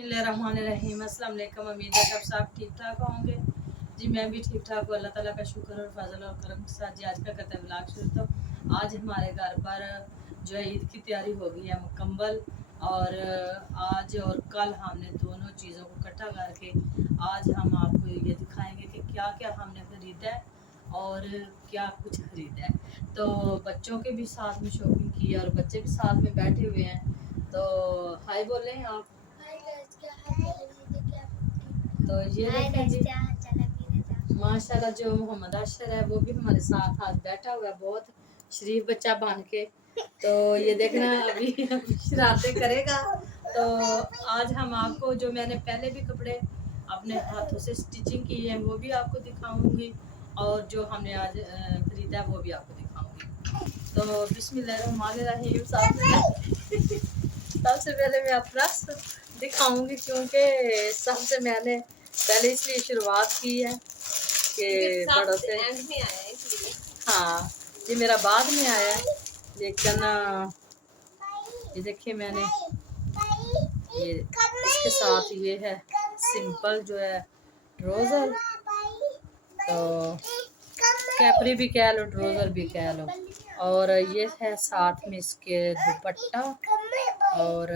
बिस्मिल्लाहिर्रहमानिर्रहीम। अस्सलाम वालेकुम। उम्मीद है सब सब ठीक ठाक होंगे। जी मैं भी ठीक ठाक हूँ, अल्लाह ताला का शुक्र और फजल और करम के साथ जी आज का करते हैं ब्लॉग शुरू। तो आज हमारे घर पर जो है ईद की तैयारी हो गई है मुकम्मल। और आज और कल हमने दोनों चीज़ों को इकट्ठा करके आज हम आपको ये दिखाएंगे कि क्या क्या हमने खरीदा है और क्या कुछ खरीदा है। तो बच्चों के भी साथ में शॉपिंग की है और बच्चे भी साथ में बैठे हुए हैं। तो हाय बोले आप। तो ये देखें जी माशाल्लाह जो मोहम्मद अशर है वो भी हमारे साथ आज बैठा हुआ है, बहुत शरीफ बच्चा बन के। तो ये देखना अभी शरारतें करेगा। तो आज हम आपको जो मैंने पहले भी कपड़े अपने हाथों से स्टिचिंग की है वो भी आपको दिखाऊंगी और जो हमने आज खरीदा वो भी आपको दिखाऊंगी। तो बिस्मिल्लाहिर्रहमानिर्रहीम। सबसे पहले मैं अपना दिखाऊंगी क्योंकि सबसे मैंने पहले इसलिए शुरुआत की है कि बड़ों से हाँ ये मेरा बाद में आया है, लेकिन ये देखिए मैंने ये इसके साथ ये है सिंपल जो है ट्राउज़र, तो कैपरी भी कह लो ट्राउज़र भी कह लो। और ये है साथ में इसके दुपट्टा, और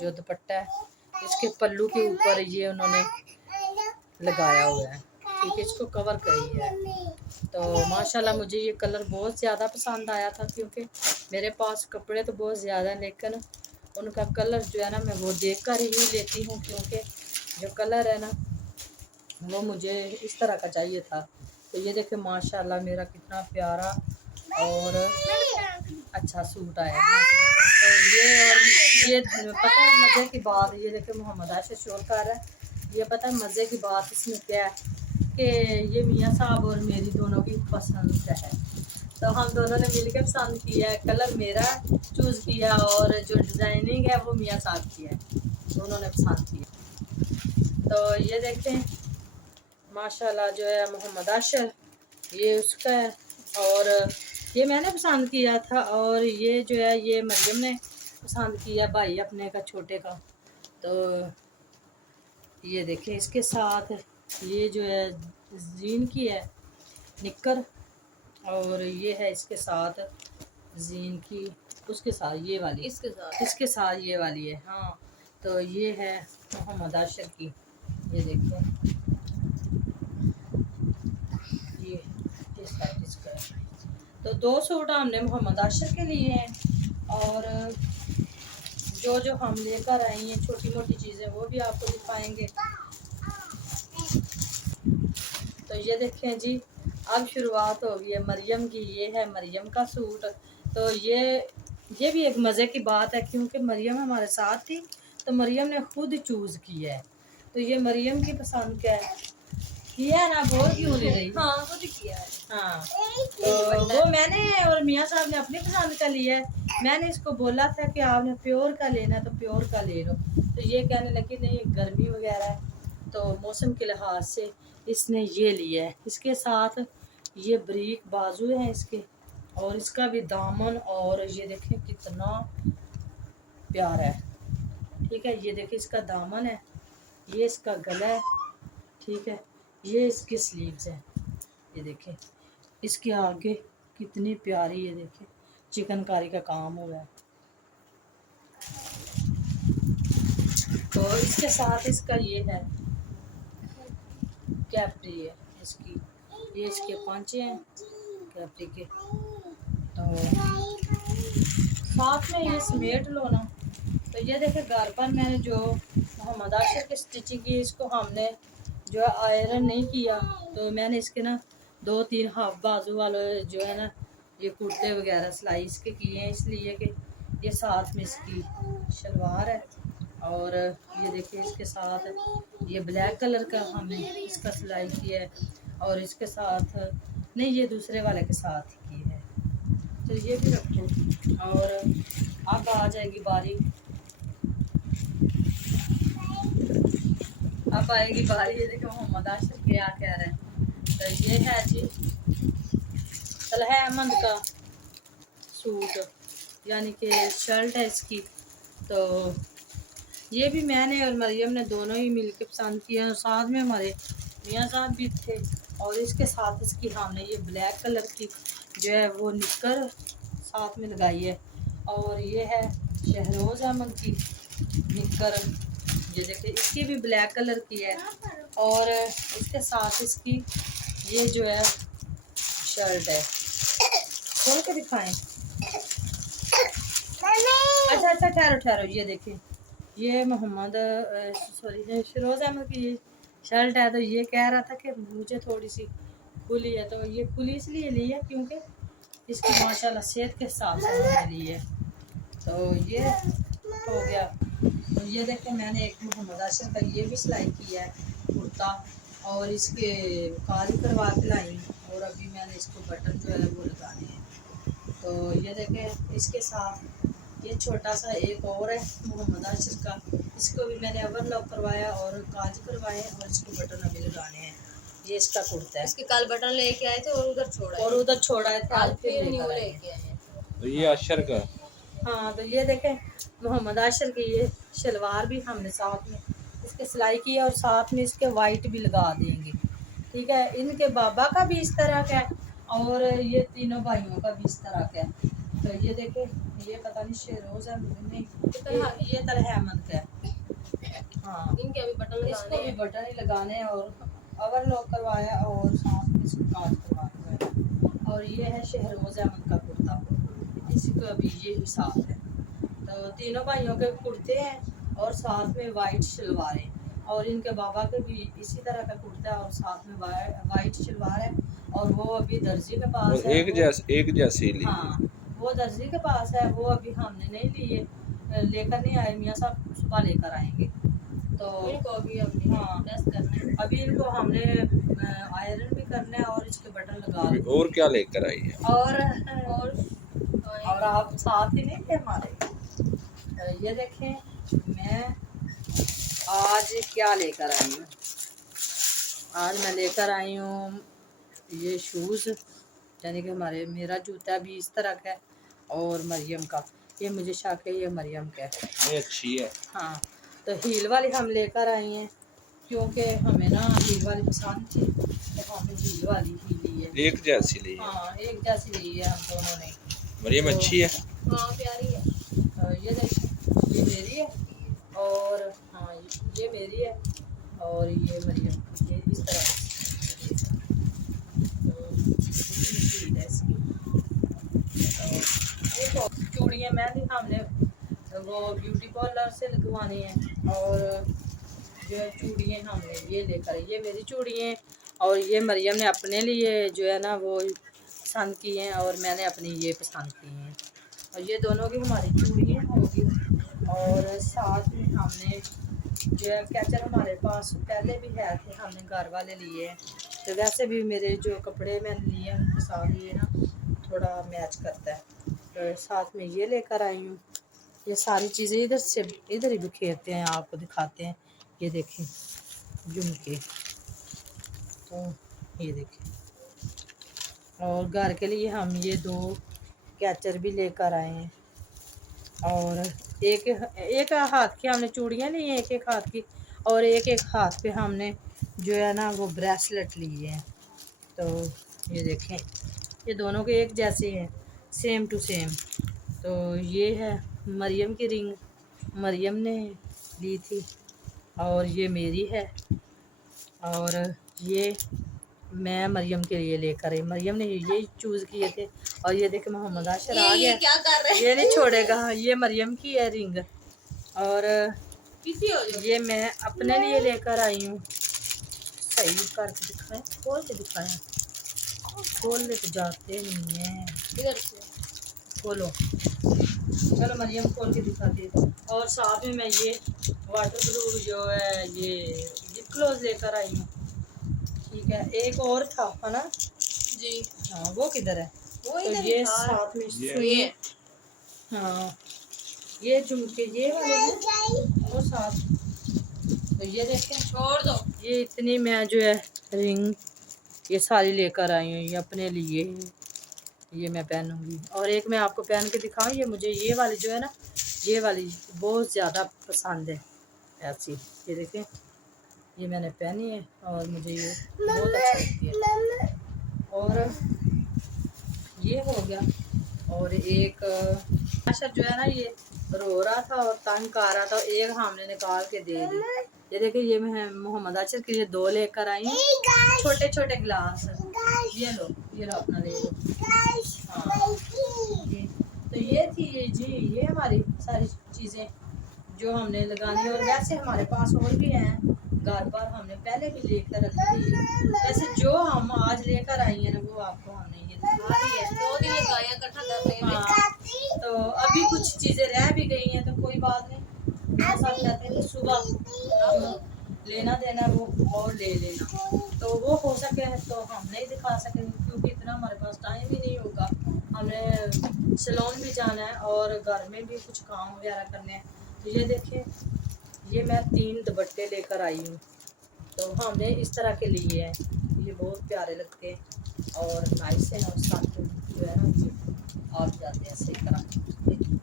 जो दुपट्टा है इसके पल्लू के ऊपर ये उन्होंने लगाया हुआ है, ठीक है, इसको कवर करी है। तो माशाल्लाह मुझे ये कलर बहुत ज़्यादा पसंद आया था क्योंकि मेरे पास कपड़े तो बहुत ज़्यादा हैं लेकिन उनका कलर जो है ना मैं वो देख कर ही लेती हूँ क्योंकि जो कलर है ना वो मुझे इस तरह का चाहिए था। तो ये देखे माशाल्लाह मेरा कितना प्यारा और अच्छा सूट आया है। तो ये पता है मज़े की बात, ये देखे मोहम्मद आशिर शोर कर रहा है। ये पता है मज़े की बात इसमें क्या है कि ये मियाँ साहब और मेरी दोनों की पसंद है। तो हम दोनों ने मिलकर पसंद किया है, कलर मेरा चूज़ किया और जो डिज़ाइनिंग है वो मियाँ साहब की है, दोनों ने पसंद किया। तो ये देखें माशाल्लाह जो है मोहम्मद आशिर ये उसका है और ये मैंने पसंद किया था और ये जो है ये मरियम ने पसंद किया भाई अपने का छोटे का। तो ये देखें इसके साथ ये जो है जीन की है निक्कर, और ये है इसके साथ जीन की, उसके साथ ये वाली इसके साथ ये वाली है। हाँ तो ये है मोहम्मद आशिर की, ये देखो ये इस साइड इसका है। तो दो सूट हमने मोहम्मद आशिर के लिए हैं और जो जो हम लेकर आई हैं छोटी मोटी चीज़ें वो भी आपको दिखाएंगे। तो ये देखें जी अब शुरुआत हो गई है मरियम की, ये है मरियम का सूट। तो ये भी एक मज़े की बात है क्योंकि मरियम हमारे साथ थी तो मरियम ने खुद चूज़ किया है। तो ये मरियम की पसंद क्या है किया है ना, बोल क्यों नहीं रही। हाँ खुद किया है। हाँ तो वो मैंने और मियाँ साहब ने अपनी पसंद का लिया है। मैंने इसको बोला था कि आपने प्योर का लेना तो प्योर का ले लो, तो ये कहने लगी नहीं गर्मी वगैरह है तो मौसम के लिहाज से इसने ये लिया है। इसके साथ ये बारीक बाजू है इसके और इसका भी दामन, और ये देखें कितना प्यारा है, ठीक है। ये देखें इसका दामन है, ये इसका गला है, ठीक है, ये इसकी स्लीव्स है। ये देखें इसके आगे कितनी प्यारी, ये देखें चिकनकारी का काम हुआ है। तो इसके साथ इसका ये है कैप्री है इसकी, ये इसके पांचे हैं कैप्री के। तो साथ में ये समेट लो ना। तो ये देखे घर पर मैंने जो मोहम्मद आशिर की स्टिचिंग की इसको हमने जो है आयरन नहीं किया, तो मैंने इसके ना 2-3 हाफ बाजू वाले जो है ना ये कुर्ते वगैरह सिलाई इसके किए हैं, इसलिए कि ये साथ में इसकी शलवार है। और ये देखिए इसके साथ ये ब्लैक कलर का हमने इसका सिलाई किया है और इसके साथ नहीं ये दूसरे वाले के साथ की है। तो ये भी रखो। और अब आ जाएगी बारी, अब आएगी बारी, ये देखो मोहम्मद आशिर क्या कह रहे हैं। तो ये है जी सलह अहमद का सूट, यानी कि शर्ट है इसकी। तो ये भी मैंने और मरियम ने दोनों ही मिलकर पसंद किया, और साथ में हमारे मियाँ साहब भी थे। और इसके साथ इसकी हमने ये ब्लैक कलर की जो है वो निक्कर साथ में लगाई है। और ये है शहरोज अहमद की निक्कर, ये देखिए इसकी भी ब्लैक कलर की है। और इसके साथ इसकी ये जो है शर्ट है, खोल के दिखाएं। अच्छा अच्छा, ठहरो ठहरो, ये देखिए ये मोहम्मद सॉरी शहरोज अहमद की ये शर्ट है। तो ये कह रहा था कि मुझे थोड़ी सी खुली है, तो ये खुली इसलिए ली है क्योंकि इसकी माशाल्लाह सेहत के हिसाब से मैंने ली है। तो ये हो गया। तो ये देखें मैंने एक मोहम्मद आशिर का ये भी सिलाई किया है कुर्ता, और इसके काज करवा के लाई, और अभी मैंने इसको बटन जो है वो लगाने हैं। तो ये देखें इसके साथ ये छोटा सा एक और है मोहम्मद आशिर का, इसको भी मैंने ओवरलॉक करवाया और काज करवाए, और इसको बटन अभी लगाने हैं। ये इसका कुर्ता है, इसके कल बटन लेके आए थे और उधर छोड़ा है थे, आज फिर लेके आए। तो ये अशर का, हाँ तो ये देखें मोहम्मद आशिर की ये शलवार भी हमने साथ में इसके सिलाई की है, और साथ में इसके वाइट भी लगा देंगे। ठीक है, इनके बाबा का भी इस तरह का है, और ये तीनों भाइयों का भी इस तरह का है। तो ये देखें ये पता नहीं शेरोज है नहीं, ये तलहा अहमद का है। हाँ इनके अभी बटन इसको भी बटन ही लगाने हैं, और ओवरलॉक करवाया और साथ में इसको काज करवाया। और ये है शहरोज अहमद का कुर्ता, इसका भी ये हिसाब है। तो तीनों भाइयों के कुर्ते हैं और साथ में वाइट शलवारें, और इनके बाबा के भी इसी तरह का कुर्ता है और साथ में वाइट शलवार है। और वो अभी दर्जी के पास और है, एक जैसी ली। हाँ वो दर्जी के पास है, वो अभी हमने नहीं लिए, लेकर नहीं आए, मियाँ साहब सुबह लेकर आएंगे। तो इनको अभी हमने टेस्ट करना है। अभी इनको हमने आयरन भी करना है और इसके बटन लगा और क्या लेकर आई है? और आप साथ ही नहीं थे हमारे। ये देखें मैं आज क्या लेकर आई हूँ। आज मैं लेकर आई हूँ ये शूज़, यानी कि मेरा जूता भी इस तरह का है, और मरियम का ये मुझे शक है ये मरियम का है। ये अच्छी है। हाँ तो हील वाली हम लेकर आई हैं क्योंकि हमें ना हील वाली पसंद थी, तो हमने हील वाली ही ली है। एक जैसी ली है। हाँ एक जैसी ली है हम दोनों ने। मरियम तो, अच्छी है। हाँ प्यारी है। तो ये देखिए ये मेरी है, और हाँ ये मेरी है, और ये मरियम ये इस तरह देखो चूड़ियाँ मेहंदी हमने वो ब्यूटी पार्लर से लगवानी है, और जो है चूड़ियाँ हमने ये लेकर, ये मेरी चूड़ियाँ और ये मरियम ने अपने लिए जो है ना वो पसंद की हैं, और मैंने अपनी ये पसंद की हैं। और ये दोनों की हमारी चूड़ियाँ होगी। और साथ में हमने जो है कैचर हमारे पास पहले भी है थे, हमने घर वाले लिए हैं। तो वैसे भी मेरे जो कपड़े मैंने लिए हैं उनके साथ ये ना थोड़ा मैच करता है। तो साथ में ये लेकर आई हूँ। ये सारी चीज़ें इधर ही बिखेरते हैं, आपको दिखाते हैं। ये देखें झुमके, तो ये देखें। और घर के लिए हम ये 2 कैचर भी लेकर आए हैं, और एक हाथ की हमने चूड़ियाँ ली हैं, एक हाथ की, और एक हाथ पे हमने जो है ना वो ब्रेसलेट लिए हैं। तो ये देखें ये दोनों के एक जैसे हैं, सेम टू सेम। तो ये है मरियम की रिंग, मरियम ने ली थी, और ये मेरी है, और ये मैं मरियम के लिए लेकर आई। मरियम ने ये चूज़ किए थे। और ये देखे मोहम्मद आशिर आ गया, क्या कर रहे हैं? ये नहीं छोड़ेगा। ये मरियम की है रिंग, और ये मैं अपने लिए लेकर आई हूँ। सही करके दिखाएं, खोल के दिखाएं, खोल ले तो जाते नहीं हैं। इधर से खोलो, चलो मरियम खोल के दिखाती है। और साथ में मैं ये वाटर ब्लू जो है ये लिप ग्लोज लेकर आई हूँ। ठीक है, एक और था है ना जी, हाँ वो किधर है? वो तो इधर ये था। साथ में ये हाँ ये झुमके ये वाले हैं, और साथ तो ये देखें, छोड़ दो। ये इतनी मैं जो है रिंग ये सारी लेकर आई हूँ, ये अपने लिए ये मैं पहनूंगी। और एक मैं आपको पहन के दिखाऊँ, ये मुझे ये वाली जो है ना ये वाली बहुत ज़्यादा पसंद है। ऐसी। ये देखें, ये मैंने पहनी है और मुझे ये बहुत अच्छी लगती है। और ये हो गया। और एक अशर जो है ना, ये रो रहा था और तंग आ रहा था, एक हमने निकाल के दे दी। ये देखिए, ये मैं मोहम्मद अशर के लिए 2 लेकर आई हूँ, छोटे छोटे गिलास। ये लो अपना ले लो। हाँ जी, तो ये थी जी, ये हमारी सारी चीज़ें जो हमने लगानी। और वैसे हमारे पास और भी हैं घर पर, हमने पहले भी लेकर रखी थी। वैसे जो हम आज लेकर आई हैं ना, वो आपको हमने ये दिखा दी है। 2 दिन लगाया इकट्ठा करने में। हाँ, तो अभी कुछ चीज़ें रह भी गई हैं, तो कोई बात नहीं। मेरे साथ कहते हैं कि सुबह लेना देना वो और ले लेना, तो वो हो सके तो हम नहीं दिखा सकेंगे, क्योंकि इतना हमारे पास टाइम भी नहीं होगा। हमने सैलून भी जाना है और घर में भी कुछ काम वगैरह करने हैं। तो ये देखिए, ये मैं 3 दुपट्टे लेकर आई हूँ, तो हमने इस तरह के लिए हैं। ये बहुत प्यारे लगते हैं और नाइस हैं, और साथ में जो है ना, आप जाते हैं सही तरह,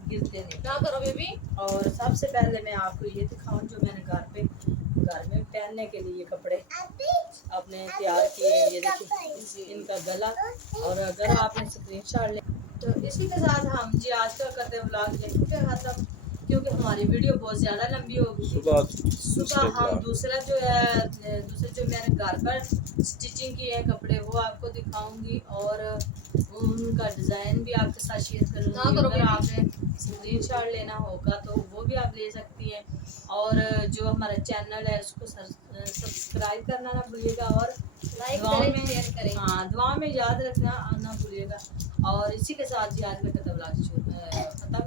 गिरते नहीं। क्या करो बेबी? और सबसे पहले मैं आपको ये दिखाऊं जो मैंने घर में पहनने के लिए कपड़े अपने तैयार किए हैं। ये देखिए, इनका गला। और अगर आपने स्क्रीनशॉट ले, तो इसी के साथ हम जी आज का करते व्लॉग यहीं पे खत्म, क्योंकि हमारी वीडियो बहुत ज़्यादा लंबी होगी। सुबह हम दूसरा जो मैंने घर पर स्टिचिंग की है कपड़े, वो आपको दिखाऊंगी और उनका डिज़ाइन भी आपके साथ शेयर करूँगी। अगर आपने स्क्रीनशॉट लेना होगा तो वो भी आप ले सकती हैं। और जो हमारा चैनल है उसको सब्सक्राइब करना ना भूलिएगा, और लाइक दुआ करें, में शेयर करें। हाँ, दुआ में याद रखना ना भूलिएगा। और इसी के साथ जी आज का व्लॉग खत्म।